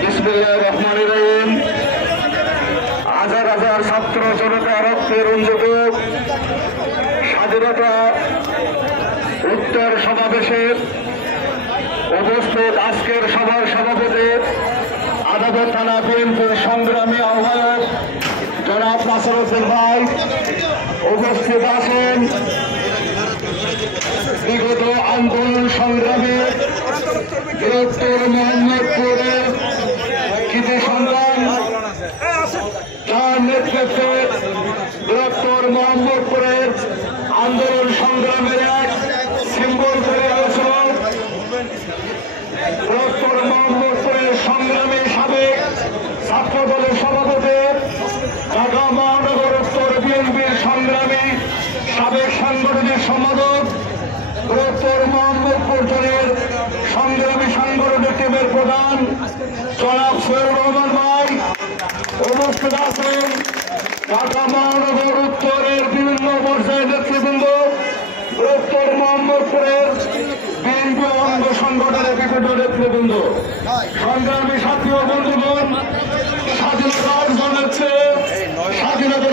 বিসমিল্লাহির রহমানির রহিম। হাজার হাজার ছাত্র জনতা রক্তের রঞ্জিত স্বাধীনতা উত্তর সমাবেশে উপস্থিত আজকের সভার সভাপতি আদালত থানা বিএনপির সংগ্রামী আহ্বায়ক জনাব নাসির উদ্দিন ভাই, উপস্থিত আছেন বিগত আন্দোলন সংগ্রামে বৃহত্তর মোহাম্মদপুরের কৃতি সন্তান, যার নেতৃত্বে বৃহত্তর মোহাম্মদপুরের আন্দোলন সংগ্রামের এক সিম্বল তৈরি হয়েছিল। বৃহত্তর মোহাম্মদপুরের সংগ্রামী সাবেক ছাত্র দলের সভাপতি, ঢাকা মহানগর উত্তর বিএনপির সংগ্রামী সাবেক সাংগঠনিক সম্পাদক, বৃহত্তর মোহাম্মদপুর জেলার সংগ্রামী সাংগঠনিক টিমের প্রধান জনাব সৈয়দ রহমান ভাই, উপস্থিত আছেন ঢাকা মহানগর উত্তরের বিভিন্ন পর্যায়ের নেতৃবৃন্দ, বৃহত্তর মোহাম্মদপুরের বিএনপি অঙ্গ সংগঠনের বিভিন্ন নেতৃবৃন্দ, সংগ্রামী সাথী ও বন্ধুগণ, স্বাধীনতা অর্জনের চেয়ে স্বাধীনতা